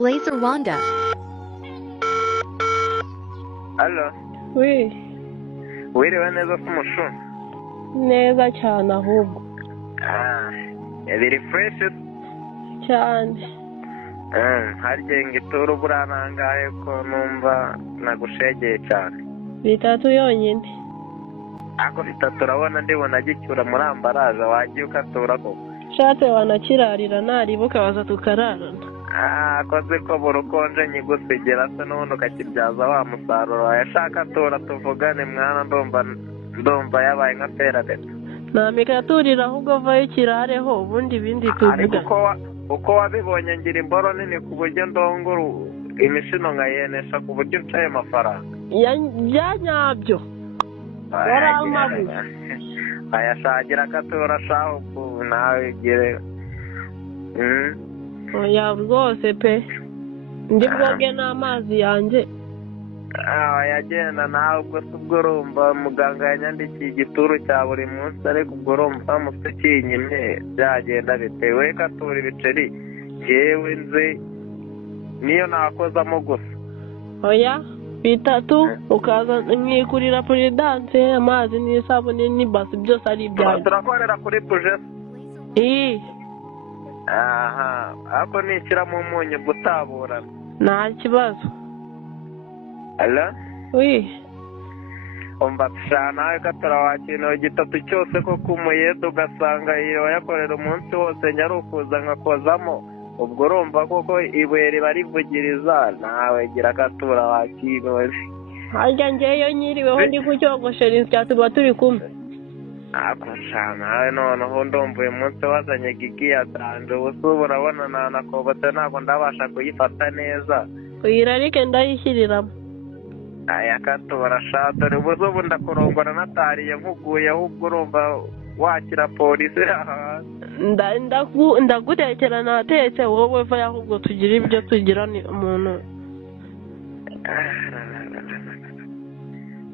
Laser Wanda. Allo, Oui, wiriwe neza se umushu? neza cyane ahubwo Biri fresh cyane. harya ngituru buriya nangahe ko numva nagushegeye cyane. Bitatu yonyine. Ako bitatu urabona ndibona gicyura muri ambaraje wagiye ukatura koko. Shatse wanakirarira naribuka baza tukararana. Koze ko burukonje nyigusigera se n'ubundi ukakibyaza wa musaruro wayashaka tura tuvugane mwana ndumva yabaye nka peradeta. Namikaturira ahubwo vayo kirareho ubundi ibindi tuvuga. Ariko uko wabibonye ngira imboro nini ku buryo ndonguru imishino nkayenesha ku buryo ncaye amafaranga. Ya nyabyo. Waramabuye. Ayashagira akatura shaho nawe igire. Oya rwose pe. Ndi bwoge n'amazi yanjye. Yagenda nawe ubwo se ubwo urumva muganga yanyandikiye igituru cya buri munsi ariko ubwo urumva musukiye nyine byagenda bitewe katura ibiceri yewe nzi niyo nakozamo gusa. Oya bitatu ukaza mwikurira Prudence amazi n'isabune n'ibasi byose ari ibyawe. Turakorera kuri pujesi. Ako nishyira mu munyu gutaburana. Nta kibazo. Ala? Oui. Umva psha nawe katara wakintu igitatu cyose ko kumuyede ugasanga iyo yakorera umunsi wose nyarukuza nkakozamo ubwo urumva koko ibuye riba rivugiriza nawe gira katura wakintu. Harya ngeyo nyiriweho ndi kucyogoshera insya tuba turi kumwe. Ako sha nawe noneho ndumva uyu munsi wazanye gigi yatanje ubu urabona nanakobotse ntabwo ndabasha kuyifata neza. Uyirarike ndayishyiriramo. Katura sha dore ubu ndakurongora natariye nkuguye ahubwo urumva wakira polisi. Ndagutekera natetse wowe va ahubwo tugira ibyo tugira ni umuntu.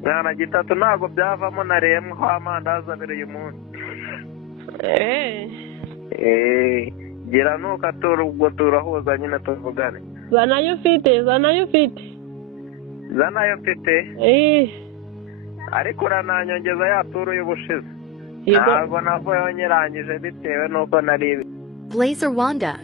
Mwana gitatu ntabwo byavamo naremwe ko amandazi abiri uyu munsi. Gira nukatura ubwo turahuza nyine tuvugane. Zanayo ufite. Zanayo mfite? Ariko urananyongeza ya turu y'ubushize. Ntabwo navuyeho nyirangije bitewe n'uko nari. Laser Wanda.